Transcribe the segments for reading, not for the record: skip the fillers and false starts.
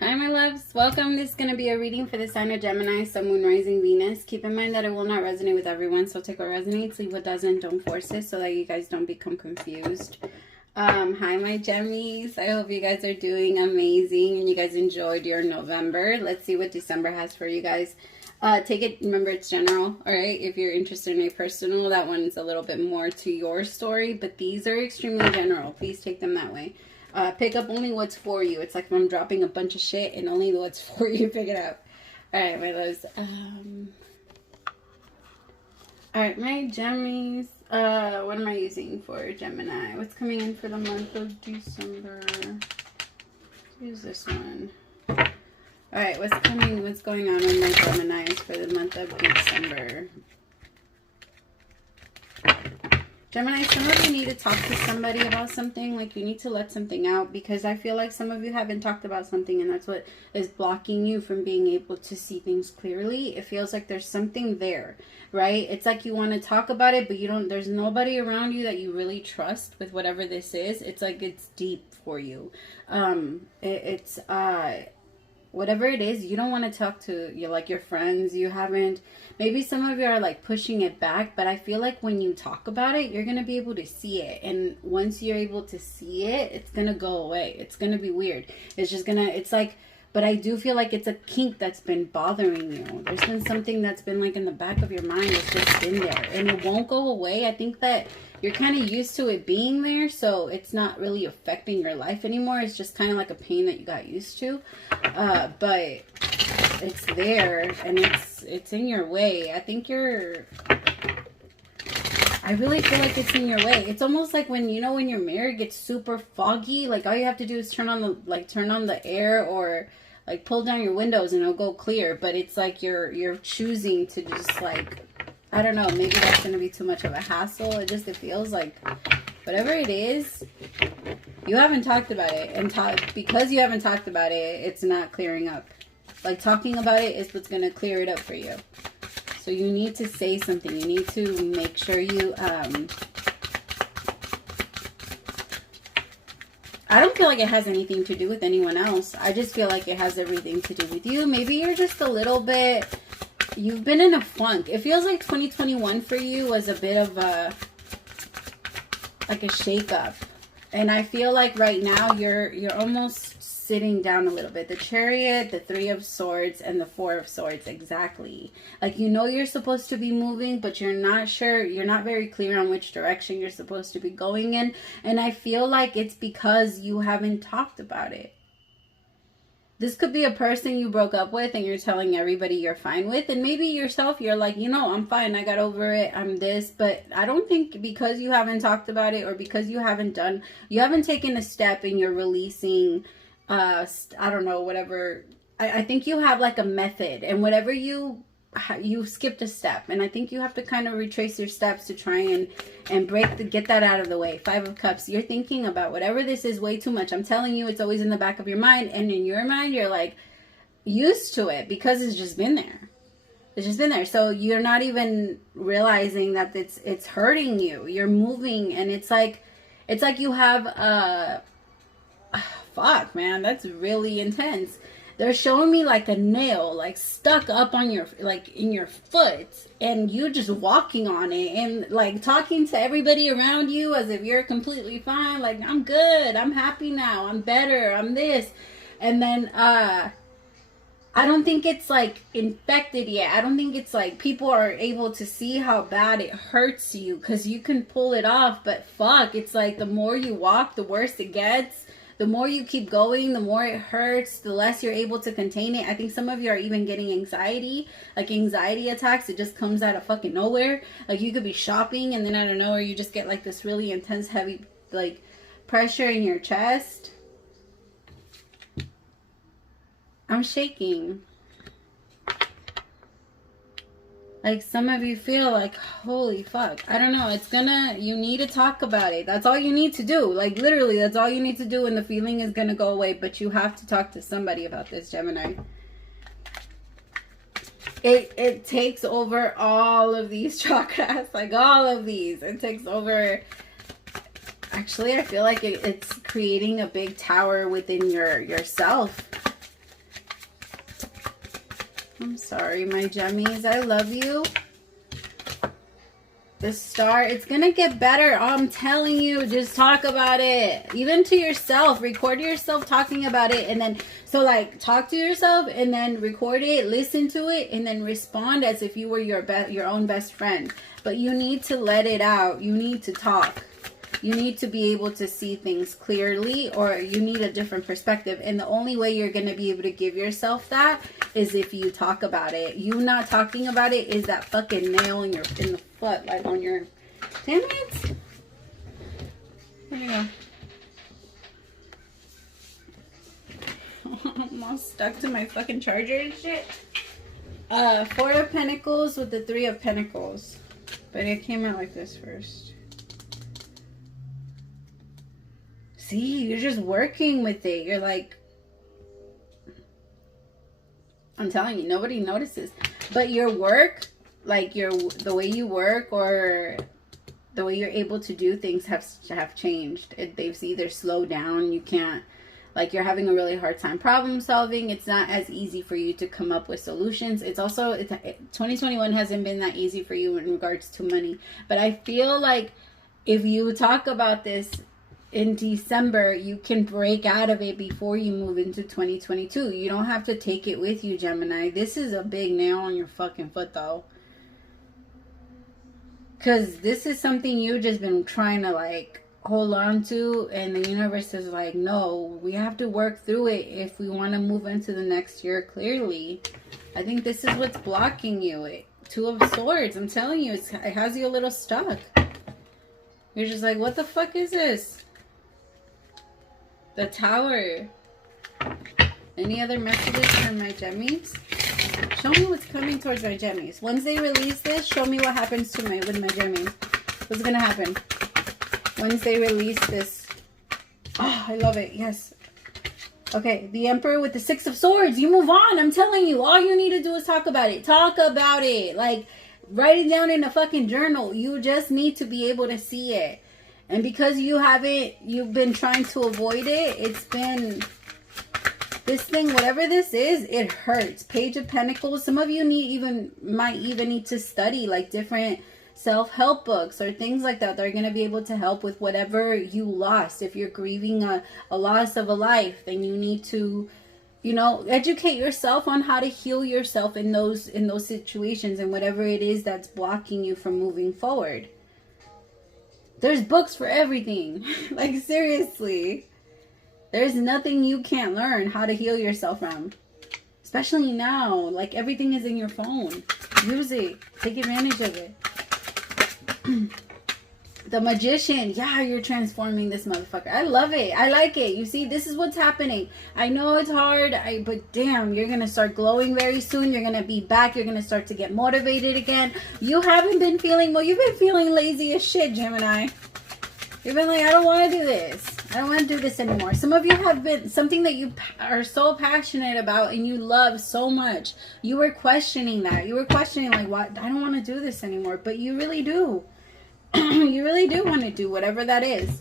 Hi my loves, welcome. This is going to be a reading for the sign of Gemini, Sun, Moon, Rising, Venus. Keep in mind that it will not resonate with everyone, so take what resonates, leave what doesn't, don't force it so that you guys don't become confused. Hi my Gemmies, I hope you guys are doing amazing and you guys enjoyed your November. Let's see what December has for you guys. Take it, remember it's general, alright? If you're interested in a personal, that one's a little bit more to your story, but these are extremely general. Please take them that way. Pick up only what's for you. It's like if I'm dropping a bunch of shit and only what's for you, pick it up. Alright, my loves. Alright, my Gemmies. What am I using for Gemini? What's coming in for the month of December? Use this one. Alright, what's going on with my Geminis for the month of December? Gemini, some of you need to talk to somebody about something. Like, you need to let something out, because I feel like some of you haven't talked about something and that's what is blocking you from being able to see things clearly. It feels like there's something there, right? It's like you want to talk about it, but you don't, there's nobody around you that you really trust with whatever this is. It's like it's deep for you. Whatever it is, you don't want to talk to your friends. You haven't, maybe some of you are like pushing it back, but I feel like when you talk about it, you're going to be able to see it. And once you're able to see it, it's going to go away. It's going to be weird. It's just going to, it's like, but I do feel like it's a kink that's been bothering you. There's been something that's been like in the back of your mind. It's just been there and it won't go away. I think that you're kind of used to it being there, so it's not really affecting your life anymore. It's just kind of like a pain that you got used to. But it's there and it's in your way. I think I really feel like it's in your way. It's almost like when, you know, when your mirror gets super foggy, like all you have to do is turn on the air or like pull down your windows and it'll go clear. But it's like you're choosing to just like, I don't know, maybe that's going to be too much of a hassle. It feels like whatever it is, you haven't talked about it. And because you haven't talked about it, it's not clearing up. Like, talking about it is what's going to clear it up for you. So you need to say something. You need to make sure you, I don't feel like it has anything to do with anyone else. I just feel like it has everything to do with you. Maybe you're just a little bit, you've been in a funk. It feels like 2021 for you was a bit of like a shake-up. And I feel like right now you're almost sitting down a little bit. The Chariot, the Three of Swords, and the Four of Swords, exactly. Like, you know you're supposed to be moving, but you're not sure. You're not very clear on which direction you're supposed to be going in. And I feel like it's because you haven't talked about it. This could be a person you broke up with and you're telling everybody you're fine with. And maybe yourself, you're like, you know, I'm fine. I got over it. I'm this. But I don't think because you haven't talked about it or because you haven't taken a step and you're releasing, I don't know, whatever. I think you have like a method, and whatever you skipped a step, and I think you have to kind of retrace your steps to try and get that out of the way. Five of Cups, you're thinking about whatever this is way too much. I'm telling you, it's always in the back of your mind, and in your mind you're like used to it because it's just been there. It's just been there. So you're not even realizing that it's hurting you. You're moving and it's like you have fuck, man, that's really intense. They're showing me like a nail, like stuck up on your, like in your foot, and you just walking on it and like talking to everybody around you as if you're completely fine. Like, I'm good. I'm happy now. I'm better. I'm this. And then, I don't think it's like infected yet. I don't think it's like people are able to see how bad it hurts you because you can pull it off. But fuck, it's like the more you walk, the worse it gets. The more you keep going, the more it hurts, the less you're able to contain it. I think some of you are even getting anxiety, like anxiety attacks. It just comes out of fucking nowhere. Like, you could be shopping and then out of nowhere you just get like this really intense, heavy, like, pressure in your chest. I'm shaking. Like, some of you feel like, holy fuck. I don't know. You need to talk about it. That's all you need to do. Like, literally, that's all you need to do, and the feeling is gonna go away. But you have to talk to somebody about this, Gemini. It takes over all of these chakras. Like, all of these. It takes over. Actually, I feel like it's creating a big tower within yourself. I'm sorry, my Gemmies. I love you. The Star, it's gonna get better. I'm telling you, just talk about it. Even to yourself. Record yourself talking about it. And then, so like, talk to yourself and then record it, listen to it, and then respond as if you were your own best friend. But you need to let it out. You need to talk. You need to be able to see things clearly, or you need a different perspective. And the only way you're going to be able to give yourself that is if you talk about it. You not talking about it is that fucking nail in the foot, like on your... Damn it! There you go. I'm all stuck to my fucking charger and shit. Four of Pentacles with the Three of Pentacles. But it came out like this first. See, you're just working with it. You're like, I'm telling you, nobody notices. But your work, like the way you work or the way you're able to do things have changed. They've either slowed down. You can't, like, you're having a really hard time problem solving. It's not as easy for you to come up with solutions. It's also, 2021 hasn't been that easy for you in regards to money. But I feel like if you talk about this in December, you can break out of it before you move into 2022. You don't have to take it with you, Gemini. This is a big nail on your fucking foot, though. Because this is something you've just been trying to, like, hold on to. And the universe is like, no, we have to work through it if we want to move into the next year clearly. I think this is what's blocking you. Two of Swords. I'm telling you, it has you a little stuck. You're just like, what the fuck is this? The Tower. Any other messages from my Gemmies? Show me what's coming towards my Gemmies. Once they release this, show me what happens to with my Gemmies. What's gonna happen? Once they release this. Oh, I love it. Yes. Okay, the Emperor with the Six of Swords. You move on. I'm telling you. All you need to do is talk about it. Talk about it. Like, write it down in a fucking journal. You just need to be able to see it. And because you've been trying to avoid it, it's been, this thing, whatever this is, it hurts. Page of Pentacles. Some of you might even need to study like different self-help books or things like that. They're going to be able to help with whatever you lost. If you're grieving a loss of a life, then you need to, you know, educate yourself on how to heal yourself in those situations and whatever it is that's blocking you from moving forward. There's books for everything. Like, seriously. There's nothing you can't learn how to heal yourself from. Especially now. Like, everything is in your phone. Use it. Take advantage of it. The Magician. Yeah, you're transforming this motherfucker. I love it. I like it. You see, this is what's happening. I know it's hard, but damn, you're going to start glowing very soon. You're going to be back. You're going to start to get motivated again. You haven't been feeling, well, you've been feeling lazy as shit, Gemini. You've been like, I don't want to do this. I don't want to do this anymore. Some of you have been, something that you are so passionate about and you love so much. You were questioning that. You were questioning, like, what? I don't want to do this anymore. But you really do. You really do want to do whatever that is.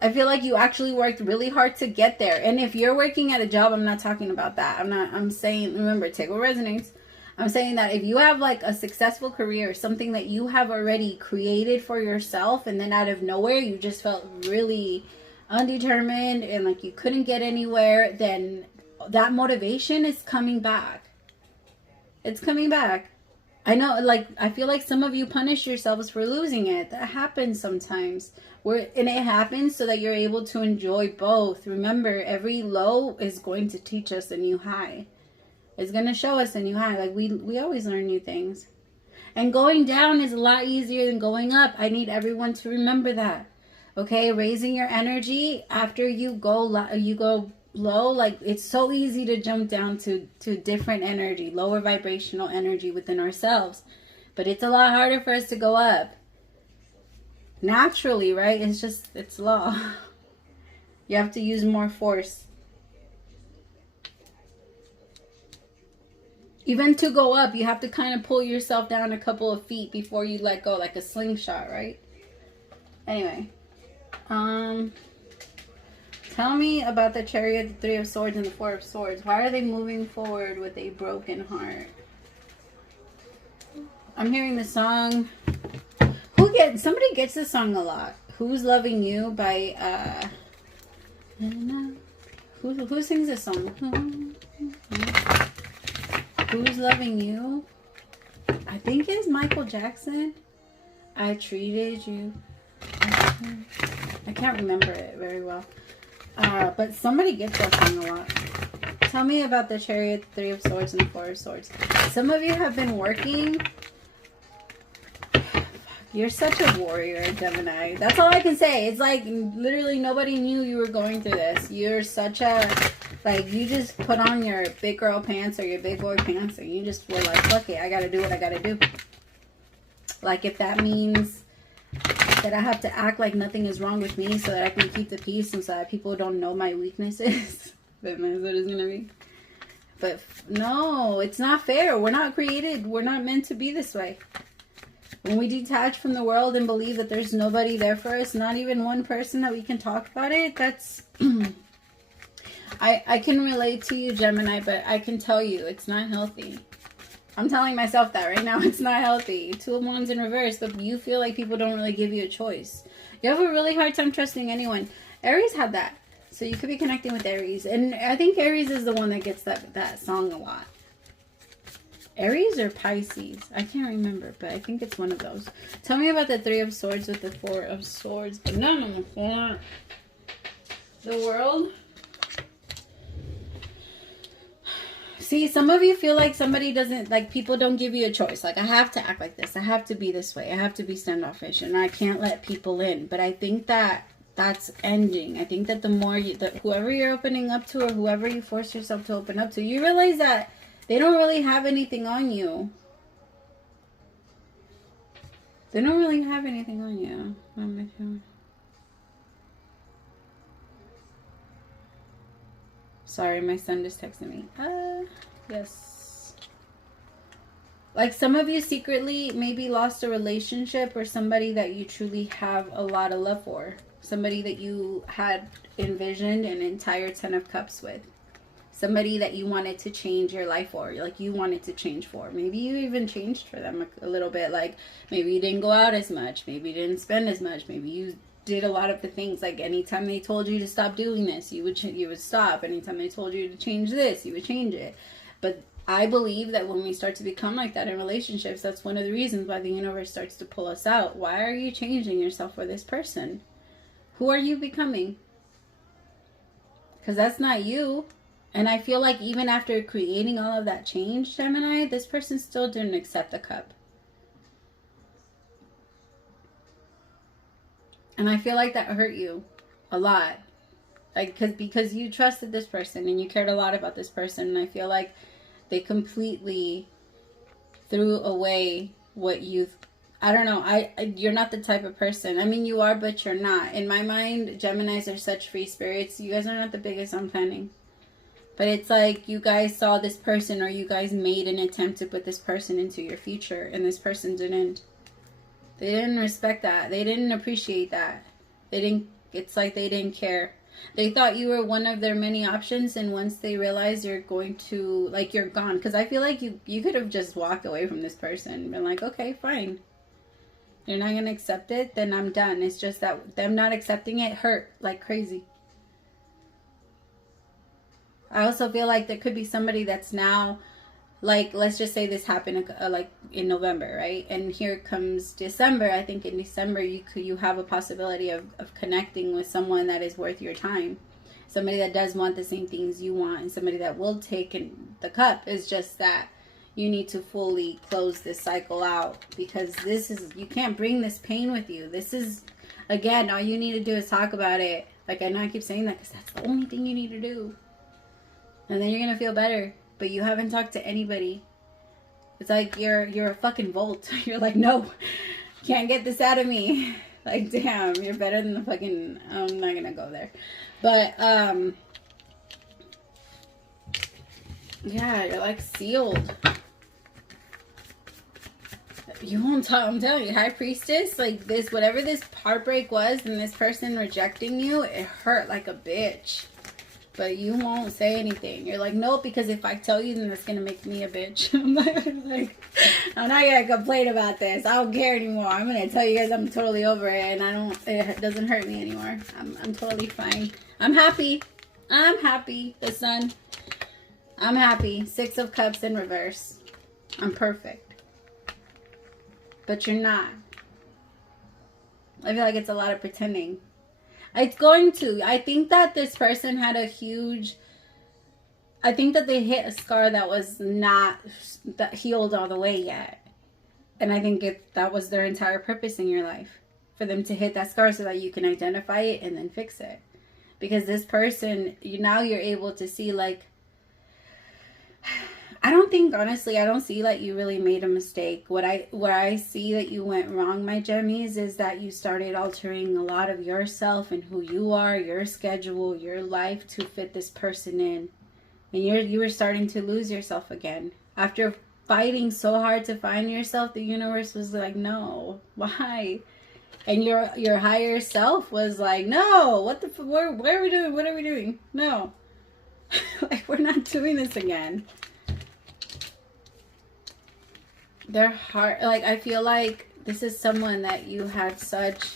I feel like you actually worked really hard to get there. And if you're working at a job, I'm not talking about that. I'm saying, remember, take what resonates. I'm saying that if you have like a successful career, something that you have already created for yourself, and then out of nowhere, you just felt really undetermined and like you couldn't get anywhere, then that motivation is coming back. It's coming back. I know, like, I feel like some of you punish yourselves for losing it. That happens sometimes. And it happens so that you're able to enjoy both. Remember, every low is going to teach us a new high. It's going to show us a new high. Like, we always learn new things. And going down is a lot easier than going up. I need everyone to remember that. Okay? Raising your energy after you go low, like, it's so easy to jump down to different energy, lower vibrational energy within ourselves, but it's a lot harder for us to go up naturally, right? It's law. You have to use more force. Even to go up, you have to kind of pull yourself down a couple of feet before you let go, like a slingshot, right? Anyway, Tell me about the Chariot, the Three of Swords, and the Four of Swords. Why are they moving forward with a broken heart? I'm hearing the song. Somebody gets this song a lot. Who's Loving You by who sings this song? Who's Loving You? I think it's Michael Jackson. I treated you. I can't remember it very well. But somebody gets that song a lot. Tell me about the Chariot, Three of Swords, and the Four of Swords. Some of you have been working. You're such a warrior, Gemini. That's all I can say. It's like literally nobody knew you were going through this. You're such a, like, you just put on your big girl pants or your big boy pants and you just were like, fuck it, I gotta do what I gotta do. Like, if that means that I have to act like nothing is wrong with me so that I can keep the peace and so that people don't know my weaknesses, then that's what it's gonna be. But no, it's not fair. We're not created. We're not meant to be this way. When we detach from the world and believe that there's nobody there for us, not even one person that we can talk about it, that's... I can relate to you, Gemini, but I can tell you it's not healthy. I'm telling myself that right now. It's not healthy. Two of Wands in reverse, but you feel like people don't really give you a choice. You have a really hard time trusting anyone. Aries had that. So you could be connecting with Aries. And I think Aries is the one that gets that song a lot. Aries or Pisces? I can't remember, but I think it's one of those. Tell me about the Three of Swords with the Four of Swords. But none of them. The world. See, some of you feel like somebody doesn't, like, people don't give you a choice. Like, I have to act like this. I have to be this way. I have to be standoffish. And I can't let people in. But I think that that's ending. I think that the more you, whoever you're opening up to or whoever you force yourself to open up to, you realize that they don't really have anything on you. They don't really have anything on you. What am I doing? Sorry, my son just texted me. Yes. Like, some of you secretly maybe lost a relationship or somebody that you truly have a lot of love for. Somebody that you had envisioned an entire 10 of Cups with. Somebody that you wanted to change your life for, like you wanted to change for. Maybe you even changed for them a little bit. Like, maybe you didn't go out as much. Maybe you didn't spend as much. Maybe you did a lot of the things. Like, anytime they told you to stop doing this, you would stop. Anytime they told you to change this, you would change it. But I believe that when we start to become like that in relationships, that's one of the reasons why the universe starts to pull us out. Why are you changing yourself for this person? Who are you becoming? Because that's not you. And I feel like even after creating all of that change, Gemini, this person still didn't accept the cup. And I feel like that hurt you a lot. Like, because you trusted this person and you cared a lot about this person. And I feel like they completely threw away what you... I don't know. You're not the type of person. I mean, you are, but you're not. In my mind, Geminis are such free spirits. You guys are not the biggest on planning. But it's like you guys saw this person, or you guys made an attempt to put this person into your future, and this person didn't. They didn't respect that. They didn't appreciate that. They didn't. It's like they didn't care. They thought you were one of their many options, and once they realize you're going to, like, you're gone. Because I feel like you could have just walked away from this person and been like, okay, fine. You're not going to accept it, then I'm done. It's just that them not accepting it hurt like crazy. I also feel like there could be somebody that's now, like, let's just say this happened like in November, right? And here comes December. I think in December you have a possibility of connecting with someone that is worth your time. Somebody that does want the same things you want, and somebody that will take in the cup. It's just that you need to fully close this cycle out, because you can't bring this pain with you. This is, again, all you need to do is talk about it. Like, I know I keep saying that because that's the only thing you need to do. And then you're going to feel better. But you haven't talked to anybody. It's like you're a fucking Volt. You're like, no, can't get this out of me. Like, damn, you're better than the fucking... I'm not going to go there. But, yeah, you're like sealed. You won't talk. I'm telling you, High Priestess, like this, whatever this heartbreak was and this person rejecting you, it hurt like a bitch. But you won't say anything. You're like, nope, because if I tell you, then that's going to make me a bitch. I'm like, I'm not going to complain about this. I don't care anymore. I'm going to tell you guys I'm totally over it, and it doesn't hurt me anymore. I'm totally fine. I'm happy. I'm happy. The Sun. I'm happy. 6 of Cups in reverse. I'm perfect. But you're not. I feel like it's a lot of pretending. It's going to. I think that this person had a huge... I think that they hit a scar that was not that healed all the way yet. And I think that was their entire purpose in your life. For them to hit that scar so that you can identify it and then fix it. Because this person, now you're able to see, like... I don't think, honestly, I don't see like you really made a mistake. Where I see that you went wrong, my Gemmies, is that you started altering a lot of yourself and who you are, your schedule, your life to fit this person in. And you were starting to lose yourself again. After fighting so hard to find yourself, the universe was like, no, why? And your higher self was like, no, what the, what are we doing? What are we doing? No. Like, we're not doing this again. Their heart, like, I feel like this is someone that you had such,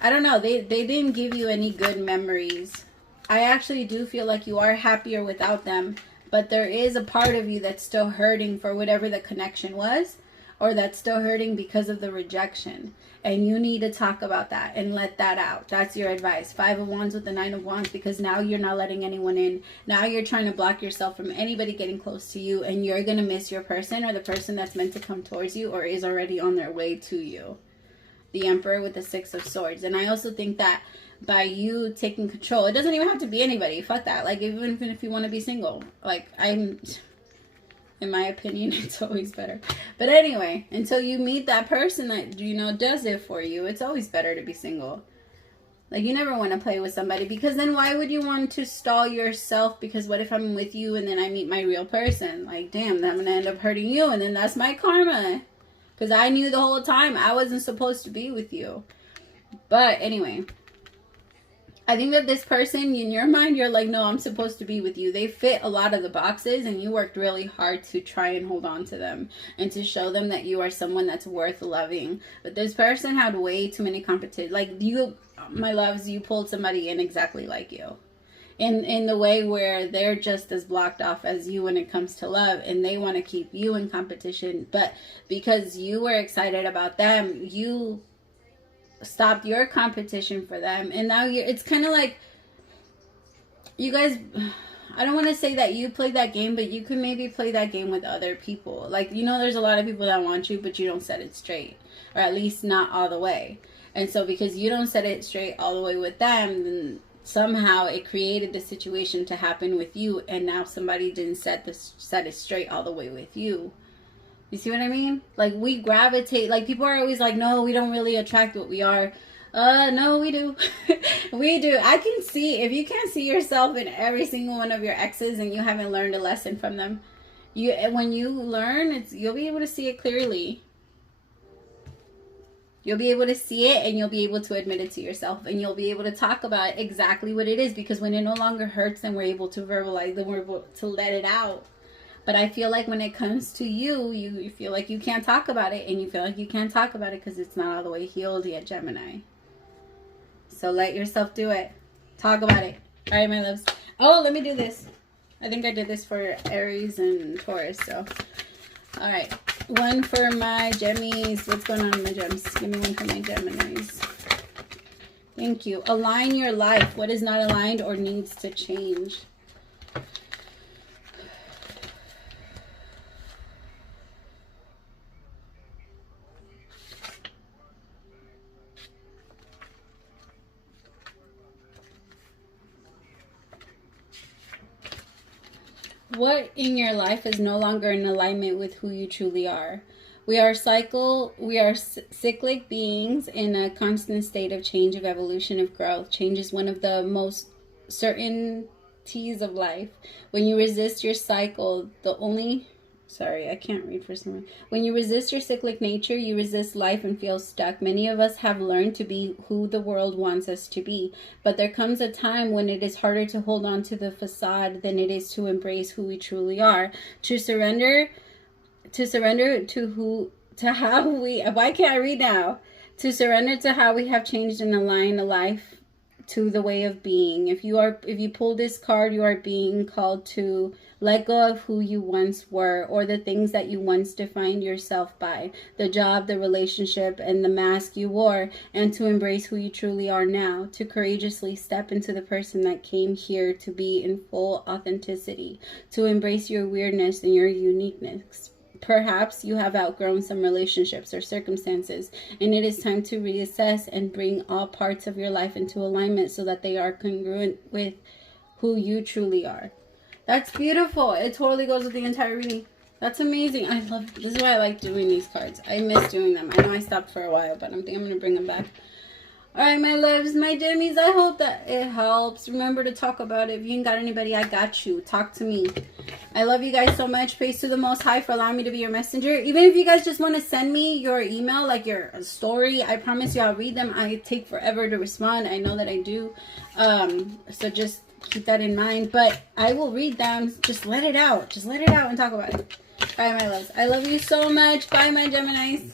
I don't know, they didn't give you any good memories. I actually do feel like you are happier without them, but there is a part of you that's still hurting for whatever the connection was, or that's still hurting because of the rejection. And you need to talk about that and let that out. That's your advice. 5 of Wands with the 9 of Wands, because now you're not letting anyone in. Now you're trying to block yourself from anybody getting close to you, and you're going to miss your person or the person that's meant to come towards you or is already on their way to you. The Emperor with the 6 of Swords. And I also think that by you taking control, it doesn't even have to be anybody. Fuck that. Like, even if you want to be single. Like, in my opinion, it's always better. But anyway, until you meet that person that, does it for you, it's always better to be single. Like, you never want to play with somebody, because then why would you want to stall yourself? Because what if I'm with you and then I meet my real person? Like, damn, I'm going to end up hurting you, and then that's my karma. Because I knew the whole time I wasn't supposed to be with you. But anyway, I think that this person, in your mind, you're like, no, I'm supposed to be with you. They fit a lot of the boxes, and you worked really hard to try and hold on to them and to show them that you are someone that's worth loving. But this person had way too many competition. Like, you, my loves, you pulled somebody in exactly like you. In the way where they're just as blocked off as you when it comes to love, and they want to keep you in competition. But because you were excited about them, you stopped your competition for them, and now it's kind of like you guys, I don't want to say that you played that game, but you could maybe play that game with other people. Like, there's a lot of people that want you, but you don't set it straight, or at least not all the way. And so because you don't set it straight all the way with them, then somehow it created the situation to happen with you, and now somebody didn't set it straight all the way with you. You see what I mean? Like, we gravitate, like, people are always like, no, we don't really attract what we are. No, we do. We do. I can see, if you can't see yourself in every single one of your exes and you haven't learned a lesson from them, when you learn, you'll be able to see it clearly. You'll be able to see it, and you'll be able to admit it to yourself, and you'll be able to talk about exactly what it is, because when it no longer hurts, then we're able to verbalize, then we're able to let it out. But I feel like when it comes to you feel like you can't talk about it, and you feel like you can't talk about it because it's not all the way healed yet, Gemini. So let yourself do it. Talk about it. All right, my loves. Oh, let me do this. I think I did this for Aries and Taurus, so. All right. One for my Gemmies. What's going on in my gems? Give me one for my Geminis. Thank you. Align your life. What is not aligned or needs to change? What in your life is no longer in alignment with who you truly are? We are cyclic beings in a constant state of change, of evolution, of growth. Change is one of the most certainties of life. When you resist your cycle, the only Sorry, I can't read for some reason. When you resist your cyclic nature, you resist life and feel stuck. Many of us have learned to be who the world wants us to be. But there comes a time when it is harder to hold on to the facade than it is to embrace who we truly are. To surrender to how we, why can't I read now? To surrender to how we have changed and align a life to the way of being. If you pull this card, you are being called to let go of who you once were, or the things that you once defined yourself by, the job, the relationship, and the mask you wore, and to embrace who you truly are now, to courageously step into the person that came here to be in full authenticity, to embrace your weirdness and your uniqueness. Perhaps you have outgrown some relationships or circumstances, and it is time to reassess and bring all parts of your life into alignment so that they are congruent with who you truly are. That's beautiful. It totally goes with the entire reading. That's amazing. I love this. Is why I like doing these cards. I miss doing them. I know I stopped for a while, but I think I'm going to bring them back. Alright, my loves, my jimmies, I hope that it helps. Remember to talk about it. If you ain't got anybody, I got you. Talk to me. I love you guys so much. Praise to the Most High for allowing me to be your messenger. Even if you guys just want to send me your email, like your story, I promise you I'll read them. I take forever to respond. I know that I do. So just keep that in mind. But I will read them. Just let it out. Just let it out and talk about it. Alright, my loves. I love you so much. Bye, my Geminis.